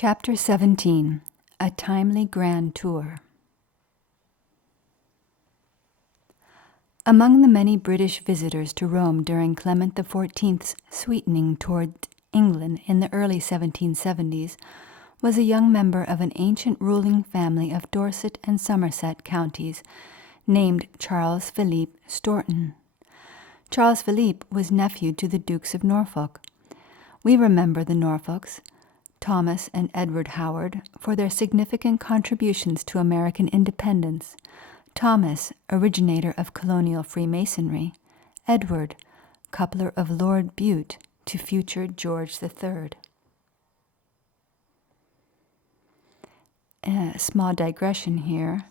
Chapter 17. A Timely Grand Tour. Among the many British visitors to Rome during Clement XIV's sweetening toward England in the early 1770s was a young member of an ancient ruling family of Dorset and Somerset counties named Charles Philipe Stourton. Charles Philipe was nephew to the Dukes of Norfolk. We remember the Norfolks, Thomas and Edward Howard, for their significant contributions to American independence. Thomas, originator of colonial Freemasonry; Edward, coupler of Lord Bute to future George III. A small digression here.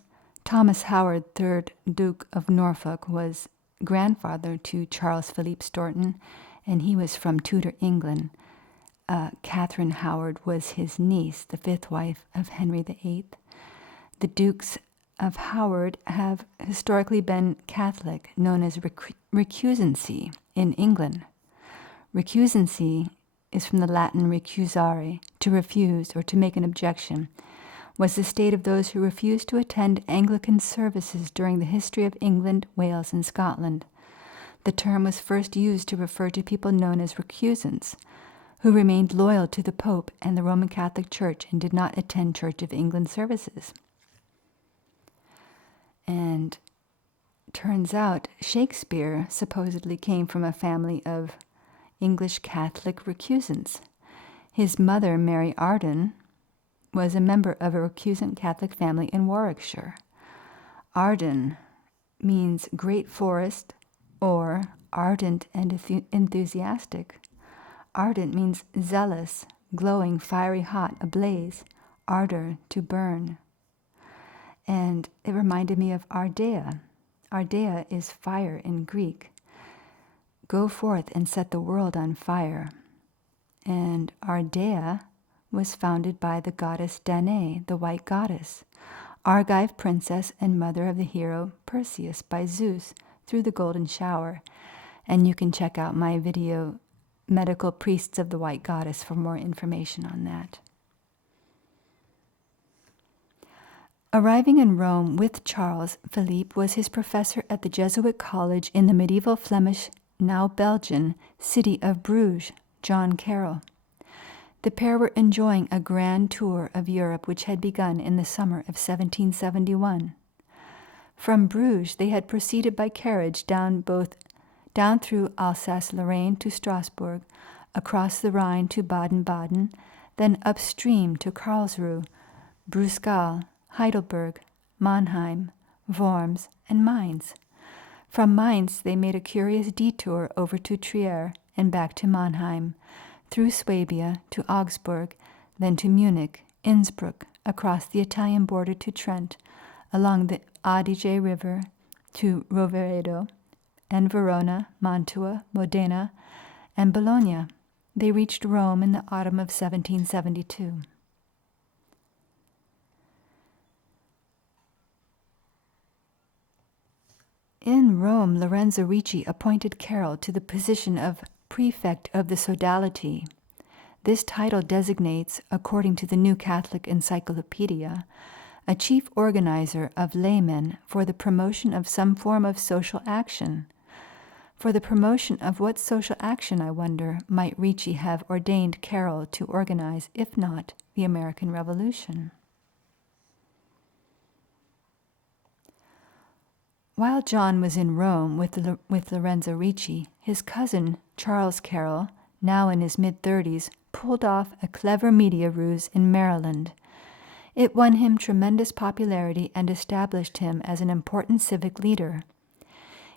Thomas Howard, 3rd Duke of Norfolk, was grandfather to Charles Philipe Stourton, and he was from Tudor England. Catherine Howard was his niece, the 5th wife of Henry VIII. The Dukes of Howard have historically been Catholic, known as recusancy in England. Recusancy is from the Latin recusare, to refuse or to make an objection, was the state of those who refused to attend Anglican services during the history of England, Wales, and Scotland. The term was first used to refer to people known as recusants, who remained loyal to the Pope and the Roman Catholic Church and did not attend Church of England services. And turns out Shakespeare supposedly came from a family of English Catholic recusants. His mother, Mary Arden, was a member of a recusant Catholic family in Warwickshire. Arden means great forest or ardent and enthusiastic. Ardent means zealous, glowing, fiery hot, ablaze, ardor, to burn. And it reminded me of Ardea. Ardea is fire in Greek. Go forth and set the world on fire. And Ardea was founded by the goddess Danae, the white goddess, Argive princess and mother of the hero Perseus by Zeus through the golden shower. And you can check out my video, Medical Priests of the White Goddess, for more information on that. Arriving in Rome with Charles, Philippe was his professor at the Jesuit college in the medieval Flemish, now Belgian, city of Bruges, John Carroll. The pair were enjoying a grand tour of Europe which had begun in the summer of 1771. From Bruges they had proceeded by carriage down through Alsace-Lorraine to Strasbourg, across the Rhine to Baden-Baden, then upstream to Karlsruhe, Bruchsal, Heidelberg, Mannheim, Worms, and Mainz. From Mainz they made a curious detour over to Trier and back to Mannheim, through Swabia to Augsburg, then to Munich, Innsbruck, across the Italian border to Trent, along the Adige River to Roveredo, and Verona, Mantua, Modena, and Bologna. They reached Rome in the autumn of 1772. In Rome, Lorenzo Ricci appointed Carroll to the position of Prefect of the Sodality. This title designates, according to the New Catholic Encyclopedia, a chief organizer of laymen for the promotion of some form of social action. For the promotion of what social action, I wonder, might Ricci have ordained Carroll to organize, if not the American Revolution? While John was in Rome with Lorenzo Ricci, his cousin, Charles Carroll, now in his mid-30s, pulled off a clever media ruse in Maryland. It won him tremendous popularity and established him as an important civic leader.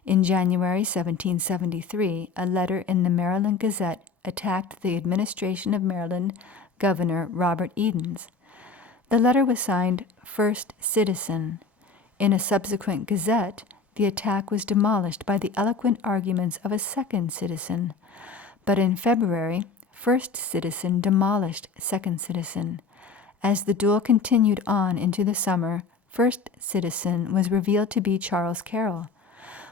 In January 1773, a letter in the Maryland Gazette attacked the administration of Maryland Governor Robert Edens. The letter was signed First Citizen. In a subsequent Gazette, the attack was demolished by the eloquent arguments of a second citizen. But in February, First Citizen demolished Second Citizen. As the duel continued on into the summer, First Citizen was revealed to be Charles Carroll,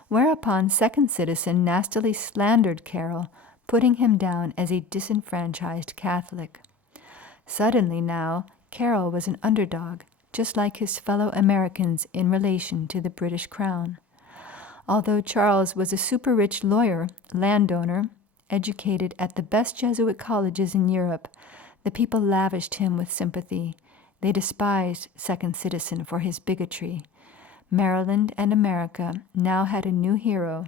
whereupon Second Citizen nastily slandered Carroll, putting him down as a disenfranchised Catholic. Suddenly now, Carroll was an underdog, just like his fellow Americans in relation to the British Crown. Although Charles was a super-rich lawyer, landowner, educated at the best Jesuit colleges in Europe, the people lavished him with sympathy. They despised Second Citizen for his bigotry. Maryland and America now had a new hero,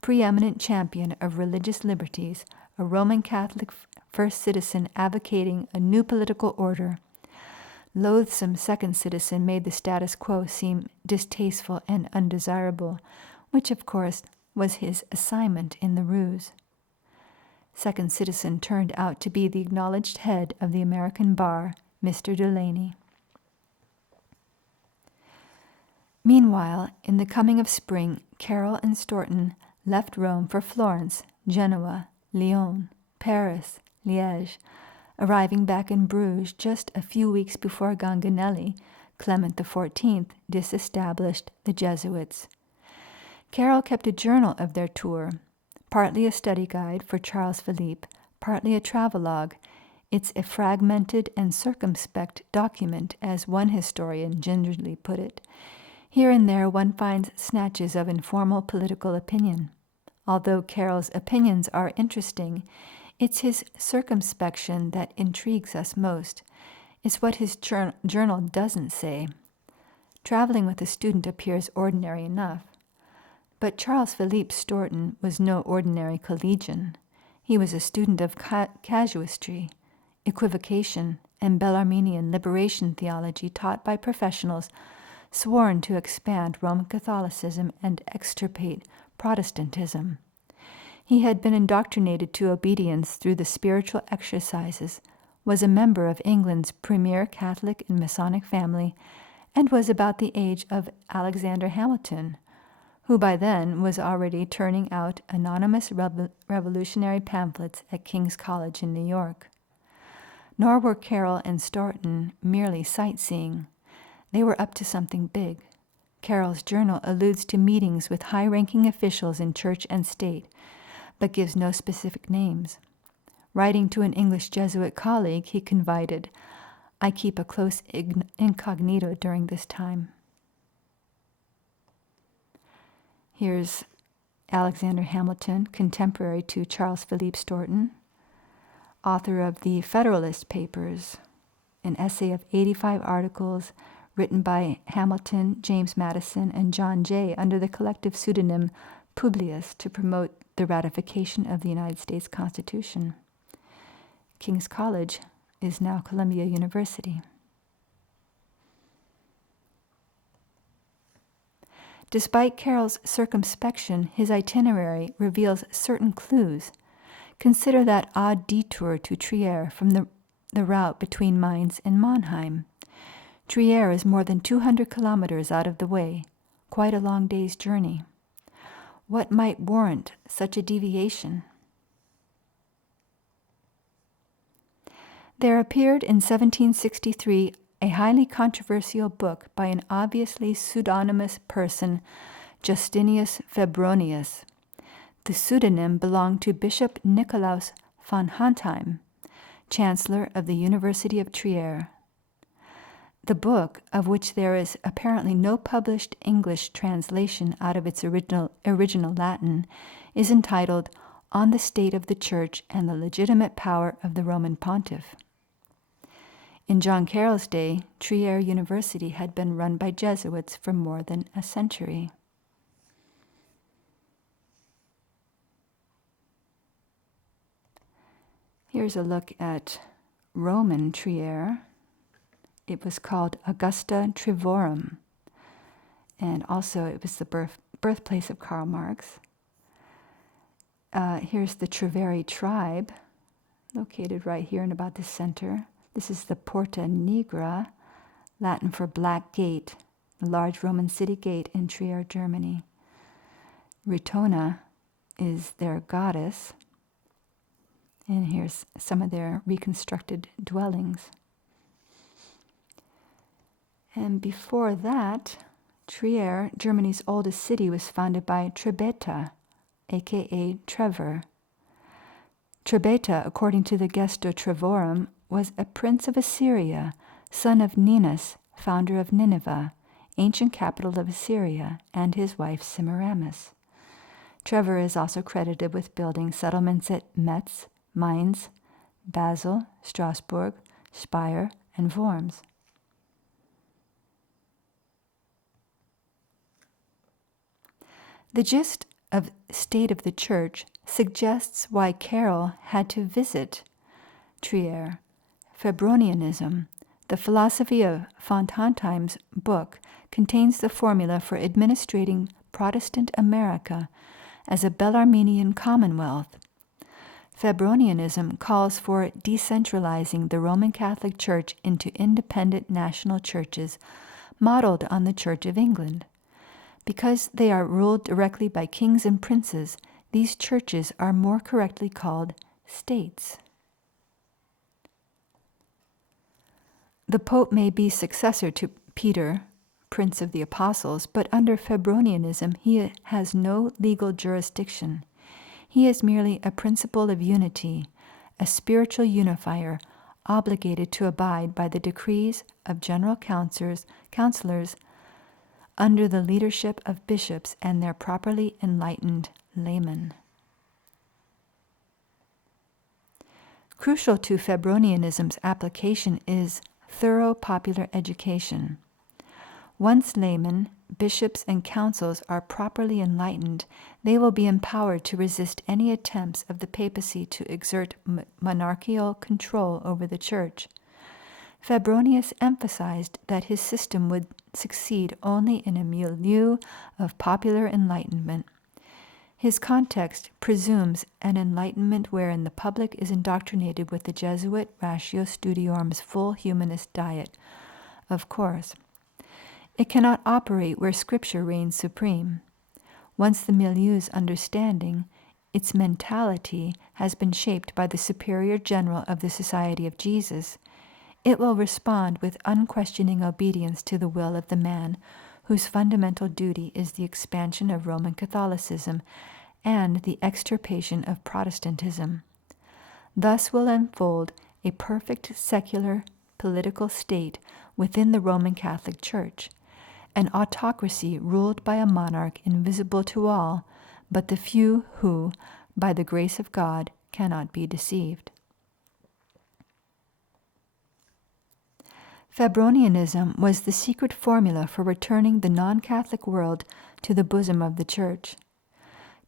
preeminent champion of religious liberties, a Roman Catholic first citizen advocating a new political order. Loathsome Second Citizen made the status quo seem distasteful and undesirable, which of course was his assignment in the ruse. Second Citizen turned out to be the acknowledged head of the American bar, Mr. Delaney. Meanwhile, in the coming of spring, Carroll and Stourton left Rome for Florence, Genoa, Lyon, Paris, Liège, arriving back in Bruges just a few weeks before Ganganelli, Clement XIV, disestablished the Jesuits. Carroll kept a journal of their tour, partly a study guide for Charles Philipe, partly a travelogue. It's a fragmented and circumspect document, as one historian gingerly put it. Here and there one finds snatches of informal political opinion. Although Carroll's opinions are interesting, it's his circumspection that intrigues us most. It's what his journal doesn't say. Traveling with a student appears ordinary enough. But Charles Philippe Stourton was no ordinary collegian. He was a student of casuistry, equivocation, and Bellarminian liberation theology taught by professionals sworn to expand Roman Catholicism and extirpate Protestantism. He had been indoctrinated to obedience through the spiritual exercises, was a member of England's premier Catholic and Masonic family, and was about the age of Alexander Hamilton, who by then was already turning out anonymous revolutionary pamphlets at King's College in New York. Nor were Carroll and Stourton merely sightseeing. They were up to something big. Carroll's journal alludes to meetings with high-ranking officials in church and state, but gives no specific names. Writing to an English Jesuit colleague, he confided, "I keep a close incognito during this time." Here's Alexander Hamilton, contemporary to Charles Philippe Stourton, author of the Federalist Papers, an essay of 85 articles written by Hamilton, James Madison, and John Jay under the collective pseudonym Publius to promote the ratification of the United States Constitution. King's College is now Columbia University. Despite Carroll's circumspection, his itinerary reveals certain clues. Consider that odd detour to Trier from the route between Mainz and Mannheim. Trier is more than 200 kilometers out of the way, quite a long day's journey. What might warrant such a deviation? There appeared in 1763 a highly controversial book by an obviously pseudonymous person, Justinius Febronius. The pseudonym belonged to Bishop Nicolaus von Hantheim, Chancellor of the University of Trier. The book, of which there is apparently no published English translation out of its original Latin, is entitled On the State of the Church and the Legitimate Power of the Roman Pontiff. In John Carroll's day, Trier University had been run by Jesuits for more than a century. Here's a look at Roman Trier. It was called Augusta Trevorum, and also it was the birthplace of Karl Marx. Here's the Treveri tribe, located right here in about the center. This is the Porta Nigra, Latin for Black Gate, the large Roman city gate in Trier, Germany. Ritona is their goddess, and here's some of their reconstructed dwellings. And before that, Trier, Germany's oldest city, was founded by Trebeta, aka Trevor. Trebeta, according to the Gesta Trevorum, was a prince of Assyria, son of Ninus, founder of Nineveh, ancient capital of Assyria, and his wife Semiramis. Trevor is also credited with building settlements at Metz, Mainz, Basel, Strasbourg, Speyer, and Worms. The gist of State of the Church suggests why Carroll had to visit Trier. Febronianism, the philosophy of Fontheim's book, contains the formula for administrating Protestant America as a Bellarminian commonwealth. Febronianism calls for decentralizing the Roman Catholic Church into independent national churches modeled on the Church of England. Because they are ruled directly by kings and princes, these churches are more correctly called states. The Pope may be successor to Peter, Prince of the Apostles, but under Febronianism he has no legal jurisdiction. He is merely a principle of unity, a spiritual unifier, obligated to abide by the decrees of general counselors under the leadership of bishops and their properly enlightened laymen. Crucial to Febronianism's application is thorough popular education. Once laymen, bishops, and councils are properly enlightened, they will be empowered to resist any attempts of the papacy to exert monarchical control over the Church. Febronius emphasized that his system would succeed only in a milieu of popular enlightenment. His context presumes an enlightenment wherein the public is indoctrinated with the Jesuit Ratio Studiorum's full humanist diet. Of course, it cannot operate where Scripture reigns supreme. Once the milieu's understanding, its mentality, has been shaped by the Superior General of the Society of Jesus, it will respond with unquestioning obedience to the will of the man whose fundamental duty is the expansion of Roman Catholicism and the extirpation of Protestantism. Thus will unfold a perfect secular political state within the Roman Catholic Church, an autocracy ruled by a monarch invisible to all, but the few who, by the grace of God, cannot be deceived. Febronianism was the secret formula for returning the non-Catholic world to the bosom of the Church.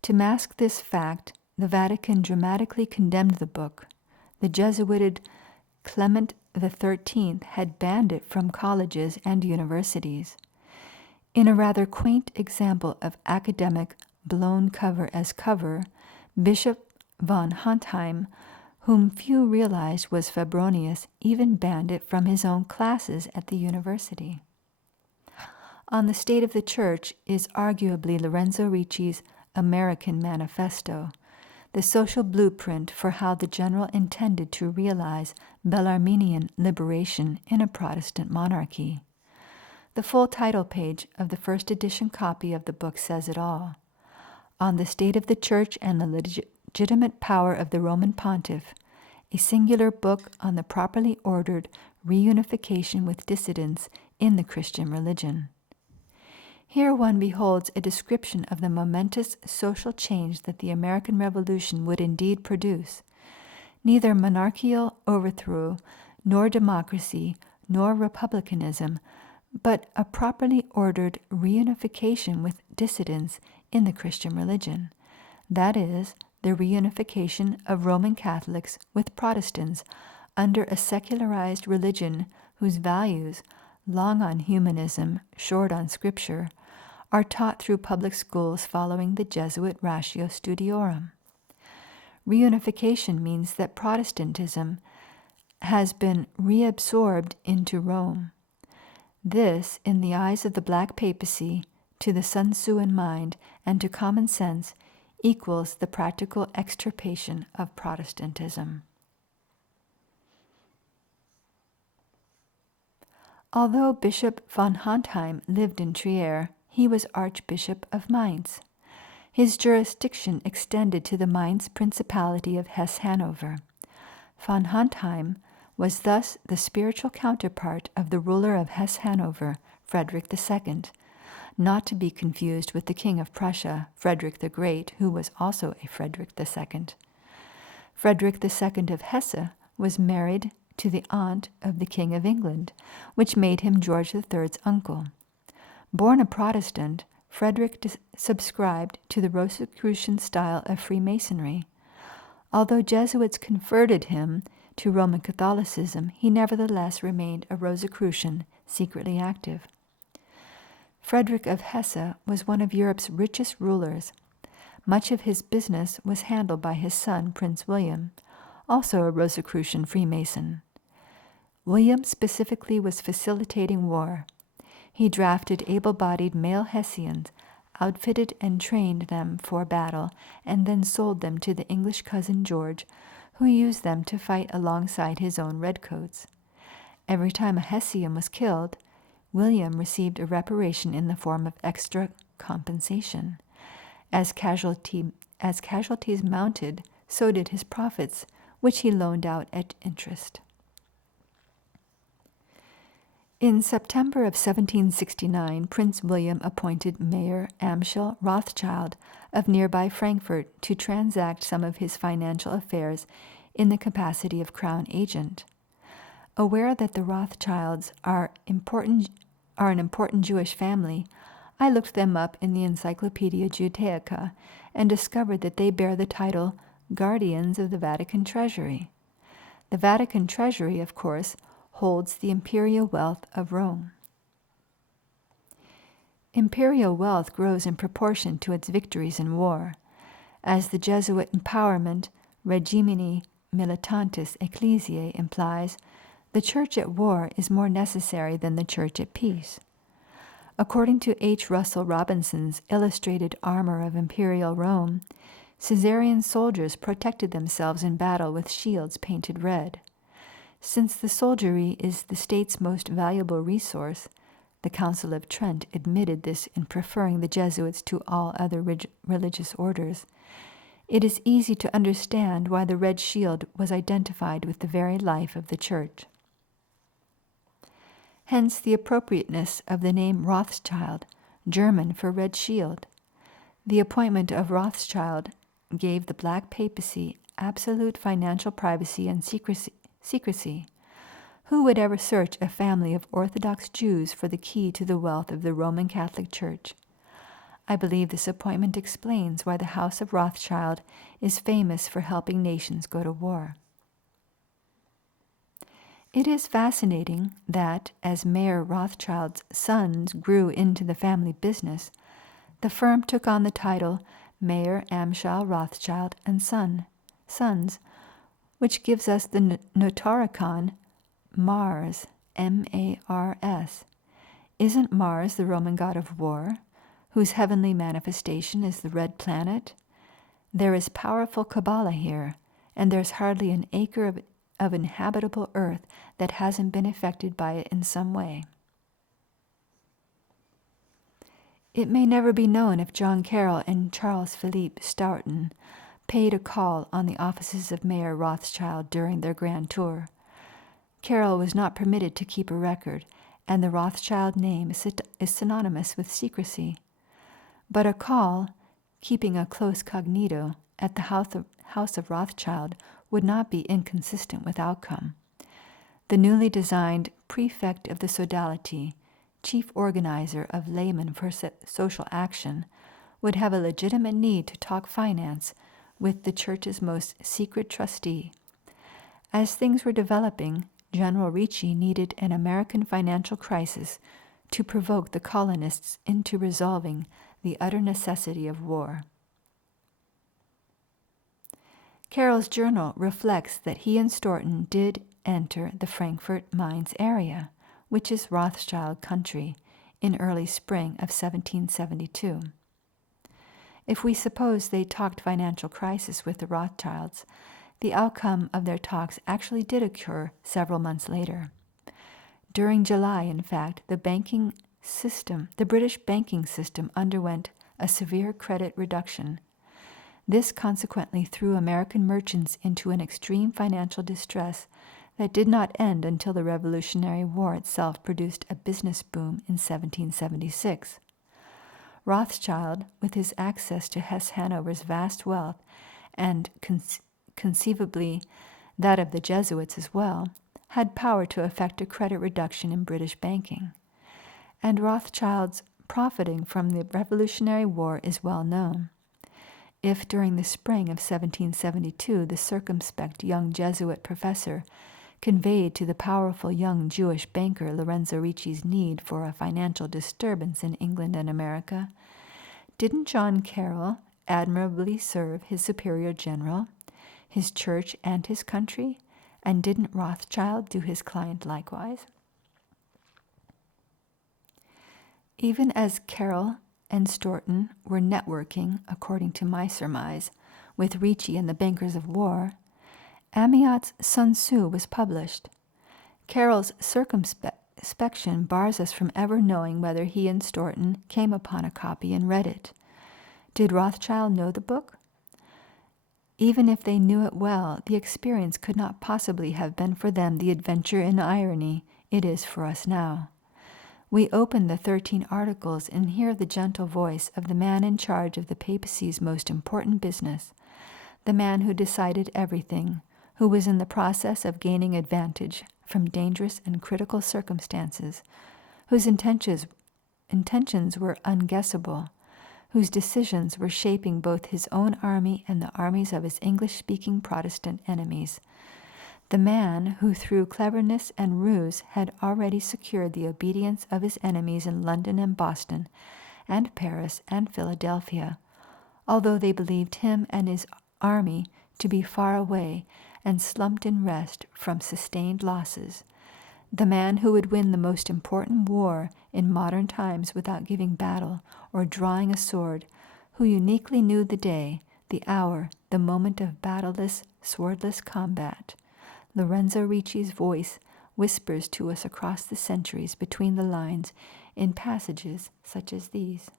To mask this fact, the Vatican dramatically condemned the book. The Jesuited Clement XIII had banned it from colleges and universities. In a rather quaint example of academic blown cover as cover, Bishop von Hontheim, whom few realized was Febronius, even banned it from his own classes at the university. On the State of the Church is arguably Lorenzo Ricci's American Manifesto, the social blueprint for how the general intended to realize Bellarminian liberation in a Protestant monarchy. The full title page of the first edition copy of the book says it all. On the State of the Church and the legitimate power of the Roman Pontiff, a singular book on the properly ordered reunification with dissidents in the Christian religion. Here one beholds a description of the momentous social change that the American Revolution would indeed produce. Neither monarchical overthrow, nor democracy, nor republicanism, but a properly ordered reunification with dissidents in the Christian religion. That is, the reunification of Roman Catholics with Protestants under a secularized religion whose values, long on humanism, short on Scripture, are taught through public schools following the Jesuit Ratio Studiorum. Reunification means that Protestantism has been reabsorbed into Rome. This, in the eyes of the Black Papacy, to the Sun Tzuan mind, and to common sense, equals the practical extirpation of Protestantism. Although Bishop von Hontheim lived in Trier, he was Archbishop of Mainz. His jurisdiction extended to the Mainz Principality of Hesse-Hanover. Von Hontheim was thus the spiritual counterpart of the ruler of Hesse-Hanover, Frederick II, not to be confused with the King of Prussia, Frederick the Great, who was also a Frederick II. Frederick II of Hesse was married to the aunt of the King of England, which made him George III's uncle. Born a Protestant, Frederick subscribed to the Rosicrucian style of Freemasonry. Although Jesuits converted him to Roman Catholicism, he nevertheless remained a Rosicrucian, secretly active. Frederick of Hesse was one of Europe's richest rulers. Much of his business was handled by his son, Prince William, also a Rosicrucian Freemason. William specifically was facilitating war. He drafted able-bodied male Hessians, outfitted and trained them for battle, and then sold them to the English cousin George, who used them to fight alongside his own redcoats. Every time a Hessian was killed, William received a reparation in the form of extra compensation. As casualties mounted, so did his profits, which he loaned out at interest. In September of 1769, Prince William appointed Mayor Amschel Rothschild of nearby Frankfurt to transact some of his financial affairs in the capacity of crown agent. Aware that the Rothschilds are an important Jewish family, I looked them up in the Encyclopedia Judaica and discovered that they bear the title Guardians of the Vatican Treasury. The Vatican Treasury, of course, holds the imperial wealth of Rome. Imperial wealth grows in proportion to its victories in war. As the Jesuit empowerment, Regimini Militantis Ecclesiae, implies, the church at war is more necessary than the church at peace. According to H. Russell Robinson's Illustrated Armor of Imperial Rome, Caesarian soldiers protected themselves in battle with shields painted red. Since the soldiery is the state's most valuable resource, the Council of Trent admitted this in preferring the Jesuits to all other religious orders, it is easy to understand why the red shield was identified with the very life of the Church. Hence the appropriateness of the name Rothschild, German for red shield. The appointment of Rothschild gave the Black Papacy absolute financial privacy and secrecy. Who would ever search a family of Orthodox Jews for the key to the wealth of the Roman Catholic Church? I believe this appointment explains why the House of Rothschild is famous for helping nations go to war. It is fascinating that, as Mayor Rothschild's sons grew into the family business, the firm took on the title Mayor Amschel Rothschild and Sons, which gives us the notaricon Mars, M-A-R-S. Isn't Mars the Roman god of war, whose heavenly manifestation is the red planet? There is powerful Kabbalah here, and there's hardly an acre of inhabitable earth that hasn't been affected by it in some way. It may never be known if John Carroll and Charles Philipe Stourton paid a call on the offices of Mayor Rothschild during their grand tour. Carroll was not permitted to keep a record, and the Rothschild name is synonymous with secrecy. But a call, keeping a close cognito, at the House of Rothschild would not be inconsistent with outcome. The newly designed Prefect of the Sodality, chief organizer of laymen for social action, would have a legitimate need to talk finance with the church's most secret trustee. As things were developing, General Ricci needed an American financial crisis to provoke the colonists into resolving the utter necessity of war. Carroll's journal reflects that he and Stourton did enter the Frankfurt Mainz area, which is Rothschild country, in early spring of 1772. If we suppose they talked financial crisis with the Rothschilds, the outcome of their talks actually did occur several months later. During July, in fact, the British banking system underwent a severe credit reduction. This consequently threw American merchants into an extreme financial distress that did not end until the Revolutionary War itself produced a business boom in 1776. Rothschild, with his access to Hesse-Hanover's vast wealth, and conceivably that of the Jesuits as well, had power to effect a credit reduction in British banking. And Rothschild's profiting from the Revolutionary War is well known. If during the spring of 1772 the circumspect young Jesuit professor conveyed to the powerful young Jewish banker Lorenzo Ricci's need for a financial disturbance in England and America, didn't John Carroll admirably serve his superior general, his church and his country, and didn't Rothschild do his client likewise? Even as Carroll and Stourton were networking, according to my surmise, with Ricci and the bankers of war, Amiot's Sun Tzu was published. Carroll's circumspection bars us from ever knowing whether he and Stourton came upon a copy and read it. Did Rothschild know the book? Even if they knew it well, the experience could not possibly have been for them the adventure in irony it is for us now. We open the 13 Articles and hear the gentle voice of the man in charge of the papacy's most important business, the man who decided everything, who was in the process of gaining advantage from dangerous and critical circumstances, whose intentions were unguessable, whose decisions were shaping both his own army and the armies of his English-speaking Protestant enemies, the man who through cleverness and ruse had already secured the obedience of his enemies in London and Boston and Paris and Philadelphia, although they believed him and his army to be far away and slumped in rest from sustained losses, the man who would win the most important war in modern times without giving battle or drawing a sword, who uniquely knew the day, the hour, the moment of battleless, swordless combat. Lorenzo Ricci's voice whispers to us across the centuries between the lines in passages such as these.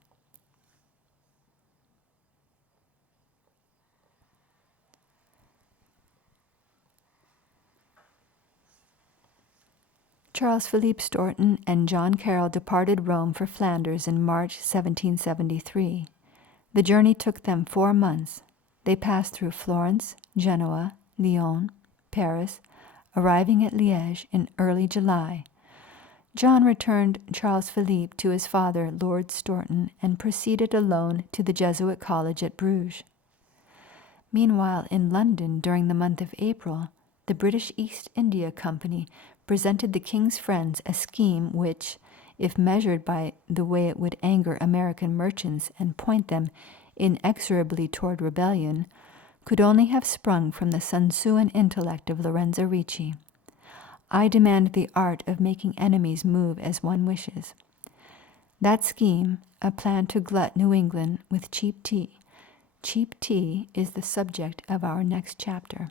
Charles Philipe Stourton and John Carroll departed Rome for Flanders in March 1773. The journey took them 4 months. They passed through Florence, Genoa, Lyon, Paris, arriving at Liège in early July. John returned Charles Philipe to his father, Lord Stourton, and proceeded alone to the Jesuit college at Bruges. Meanwhile, in London, during the month of April, the British East India Company presented the king's friends a scheme which, if measured by the way it would anger American merchants and point them inexorably toward rebellion, could only have sprung from the Sun Tzuan intellect of Lorenzo Ricci. I demand the art of making enemies move as one wishes. That scheme, a plan to glut New England with cheap tea. Cheap tea is the subject of our next chapter.